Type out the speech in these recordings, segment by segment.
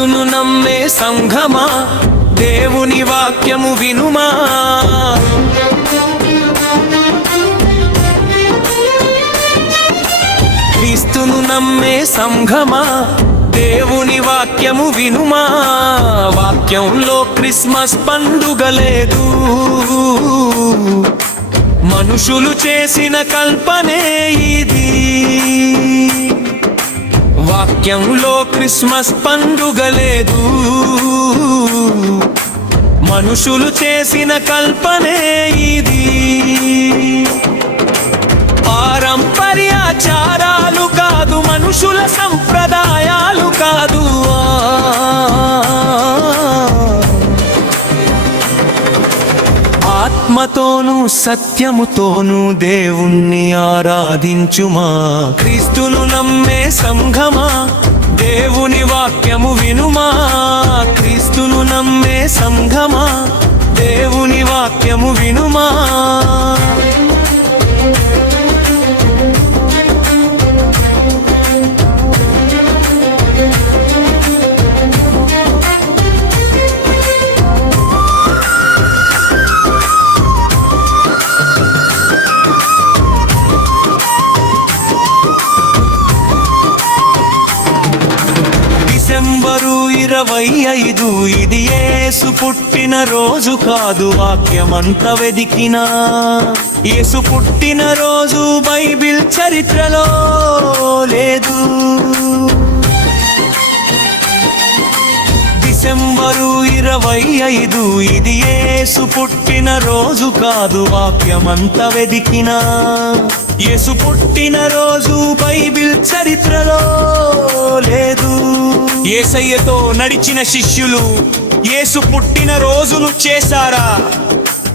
క్రీస్తును నమ్మే సంఘమా, దేవుని వాక్యము వినుమా. క్రీస్తును నమ్మే సంఘమా, దేవుని వాక్యము వినుమా. వాక్యంలో క్రిస్మస్ పండుగ లేదు, మనుషులు చేసిన కల్పనే ఇది. వాక్యంలో క్రిస్మస్ పండుగ లేదు, మనుషులు చేసిన కల్పనే ఇది. పారంపర్యాచారాలు కాదు, మనుషుల సంప్రదాయాలు కాదు. ఆత్మతోనూ సత్యముతోనూ దేవుణ్ణి ఆరాధించుమా. క్రీస్తును నమ్మే సంఘమా, దేవుని వాక్యము వినుమా. క్రీస్తును నమ్మే సంఘమా, దేవుని వాక్యము వినుమా. డిసెంబరు 25 ఇది యేసు పుట్టిన రోజు కాదు, వాక్యమంతా వెదికినా. యేసు పుట్టిన రోజు బైబిల్ చరిత్రలో లేదు. డిసెంబరు 25 ఇది యేసు పుట్టిన రోజు కాదు, వాక్యమంతా వెదికినా. యేసు పుట్టిన రోజు బైబిల్ చరిత్రలో లేదు. యేసయ్యతో నడిచిన శిష్యులు యేసు పుట్టిన రోజును చేశారా?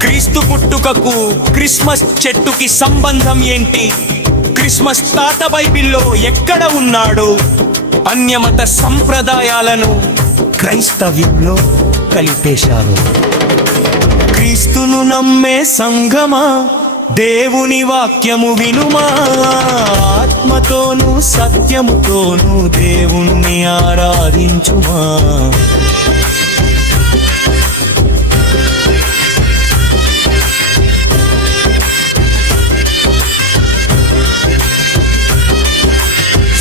క్రీస్తు పుట్టుకకు క్రిస్మస్ చెట్టుకి సంబంధం ఏంటి? క్రిస్మస్ తాత బైబిల్లో ఎక్కడ ఉన్నాడు? అన్యమత సంప్రదాయాలను క్రైస్తవ్యంలో కలిపేశారు. క్రీస్తును నమ్మే సంఘమా, దేవుని వాక్యము వినుమా. ఆత్మతోనూ సత్యముతోనూ దేవుణ్ణి ఆరాధించుమా.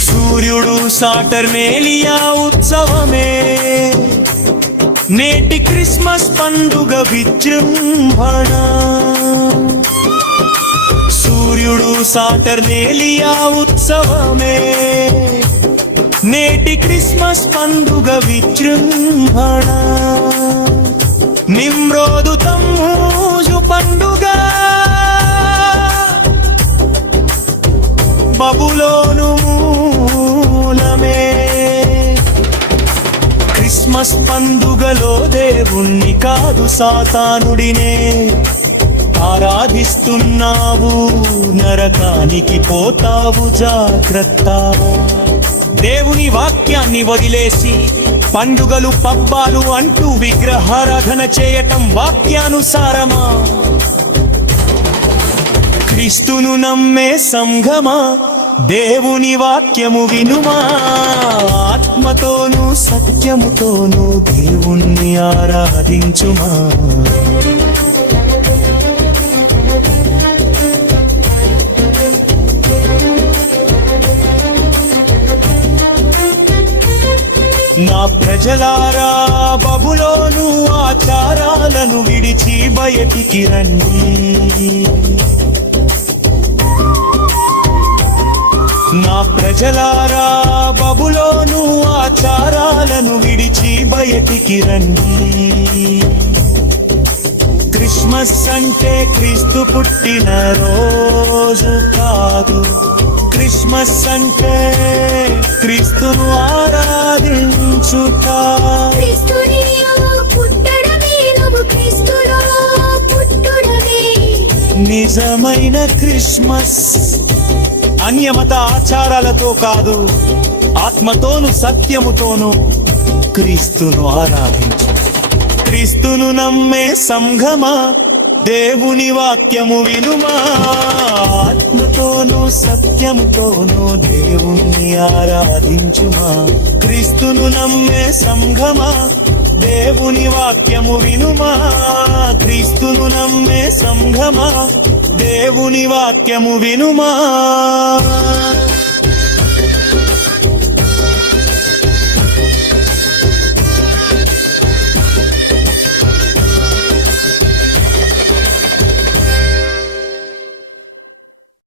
సూర్యుడు సాటర్నేలియా ఉత్సవమే నేటి క్రిస్మస్ పండుగ విజృంభణ. సూర్యుడు సాటర్నేలియా ఉత్సవమే నేటి క్రిస్మస్ పండుగ విజృంభణ. నిమ్రోదు తమ్మూజు పండుగ బబులోను మూలమే. క్రిస్మస్ పండుగలో దేవుణ్ణి కాదు సాతానుడినే ఆరాధిస్తున్నావు, నరకానికి పోతావు జాగ్రత్త. దేవుని వాక్యాన్ని వదిలేసి పండుగలు పబ్బాలు అంటూ విగ్రహారాధన చేయటం వాక్యానుసారమా? క్రీస్తును నమ్మే సంఘమా, దేవుని వాక్యము వినుమా. ఆత్మతోనూ సత్యముతోనూ దేవుణ్ణి ఆరాధించుమా. నా ప్రజలారా, బబులోను ఆచారాలను విడిచి బయటికి రండి. నా ప్రజలారా, బబులోను ఆచారాలను విడిచి బయటికి రండి. క్రిస్మస్ అంటే క్రీస్తు పుట్టిన రోజు కాదు. క్రిస్మస్ అంటే క్రీస్తును ఆరాధించుట. నిజమైన క్రిస్మస్ అన్యమత ఆచారాలతో కాదు, ఆత్మతోను సత్యముతోను క్రీస్తును ఆరాధించు. క్రీస్తును నమ్మే సంఘమా, దేవుని వాక్యము వినుమా, ఆత్మతోనూ సత్యముతోనూ దేవుణ్ణి ఆరాధించుమా. క్రీస్తును నమ్మే సంఘమా, దేవుని వాక్యము వినుమా. క్రీస్తును నమ్మే సంఘమా, దేవుని వాక్యము వినుమా.